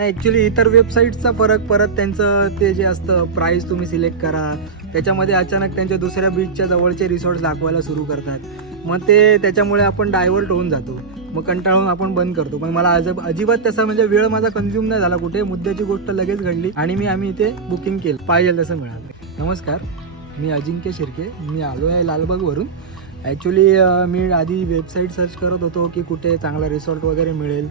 Actually इतर वेबसाईटचा फरक परत त्यांचं ते जे असतं प्राईस तुम्ही सिलेक्ट करा, त्याच्यामध्ये अचानक त्यांच्या दुसऱ्या बीचच्या जवळचे रिसॉर्ट्स दाखवायला सुरू करतात. मग ते त्याच्यामुळे आपण डायव्हर्ट होऊन जातो, मग कंटाळून आपण बंद करतो. पण मला अजिबात तसा म्हणजे वेळ माझा कंझ्युम नाही झाला कुठे. मुद्द्याची गोष्ट लगेच घडली आणि आम्ही इथे बुकिंग केलं, पाहिजे तसं मिळालं. नमस्कार, मी अजिंक्य शिर्के, मी आलो आहे लालबागवरून. ॲक्च्युली मी आधी वेबसाईट सर्च करत होतो की कुठे चांगला रिसॉर्ट वगैरे मिळेल.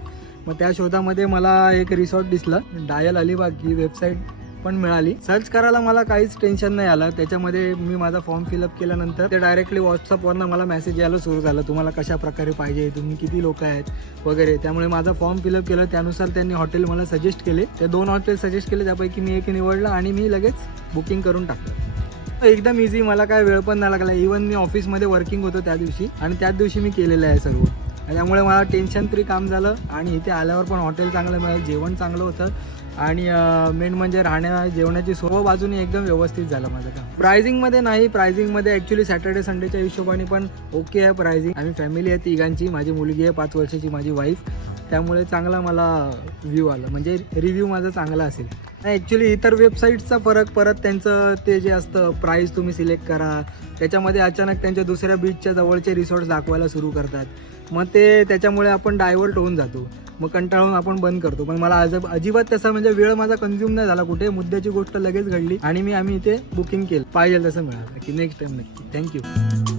मग त्या शोधामध्ये मला एक रिसॉर्ट दिसलं, डायल अलिबाग ही वेबसाईट पण मिळाली. सर्च करायला मला काहीच टेन्शन नाही आलं. त्याच्यामध्ये मी माझा फॉर्म फिलअप केल्यानंतर ते डायरेक्टली व्हॉट्सअपवरनं मला मेसेज यायला सुरू झालं, तुम्हाला कशा प्रकारे पाहिजे, तुम्ही किती लोक आहेत वगैरे. त्यामुळे माझा फॉर्म फिलअप केलं, त्यानुसार त्यांनी हॉटेल मला सजेस्ट केले. ते 2 हॉटेल सजेस्ट केले, त्यापैकी मी एक निवडलं आणि मी लगेच बुकिंग करून टाकलं. एकदम इझी, मला काय वेळ पण नाही लागला. इवन मी ऑफिसमध्ये वर्किंग होतो त्या दिवशी आणि त्याच दिवशी मी केलेलं आहे सर्व. त्यामुळे मला टेन्शन फ्री काम झालं आणि इथे आल्यावर पण हॉटेल चांगलं मिळालं, जेवण चांगलं होतं आणि मेन म्हणजे राहण्या जेवणाची सर्व बाजूने एकदम व्यवस्थित झालं माझं काम. प्रायझिंगमध्ये नाही, प्रायझिंगमध्ये ॲक्च्युली सॅटर्डे संडेच्या हिशोबाने पण ओके आहे प्रायझिंग. आम्ही फॅमिली आहे तिघांची, माझी मुलगी आहे 5 वर्षाची, माझी वाईफ. त्यामुळे चांगला मला व्ह्यू आला, म्हणजे रिव्ह्यू माझा चांगला असेल. ॲक्च्युली इतर वेबसाईटचा फरक परत त्यांचं ते जे असतं प्राईस तुम्ही सिलेक्ट करा, त्याच्यामध्ये अचानक त्यांच्या दुसऱ्या बीचच्या जवळचे रिसॉर्ट्स दाखवायला सुरू करतात. मग ते त्याच्यामुळे आपण डायव्हर्ट होऊन जातो, मग कंटाळून आपण बंद करतो. पण मला अजिबात तसा म्हणजे वेळ माझा कंझ्युम नाही झाला कुठे. मुद्द्याची गोष्ट लगेच घडली आणि आम्ही इथे बुकिंग केलं, पाहिजे तसं मिळालं की नेक्स्ट टाइम नक्की. थँक्यू.